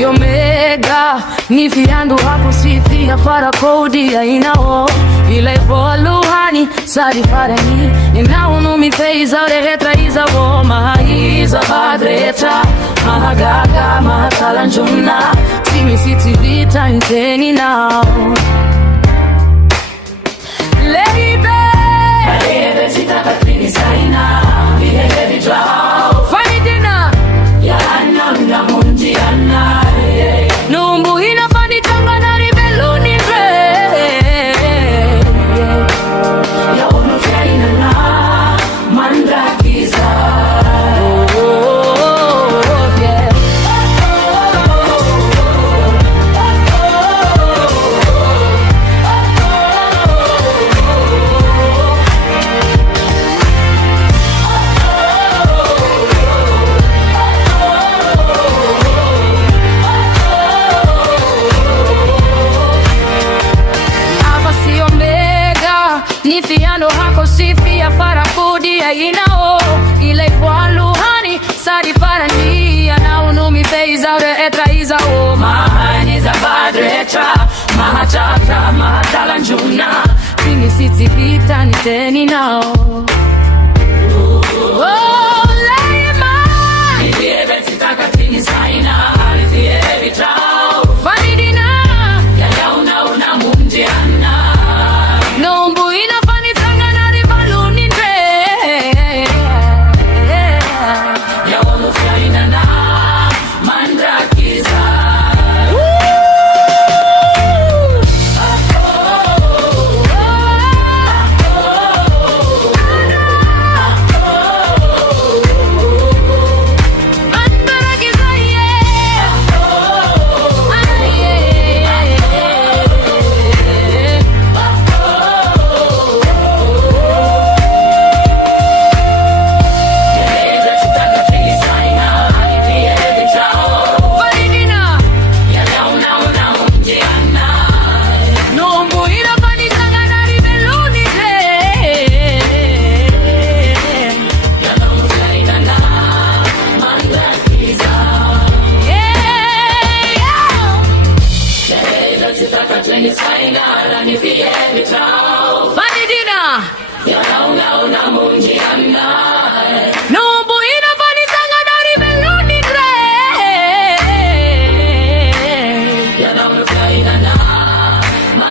si omega, nifiando hapo sifia fara kodia inao ile voluhani sari farani inao no mi fez a retra isa wo mahaiza badreta mahagaga matalanjuna timi city vita inteni now Lebe sitaka tini saina bihe vidrao fanidina ya anna na mundiana numbu hina fani tanga na ribeloni re ya ono faina na mandrakiza Nifiando hako sifia fara kudia inao ile igualuhani sari farani anao no mi fez a retra isa o mahani za badretra mahachatra mahatalanjuna timi city vita niteni nao Fanidina ya una mungiana